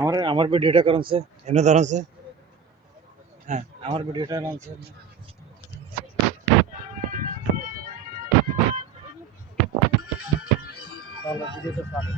আমার আমার ভিডিওটা করছে এনে ধরছে। হ্যাঁ আমার ভিডিওটা করছে। চলো ভিডিওটা চালু।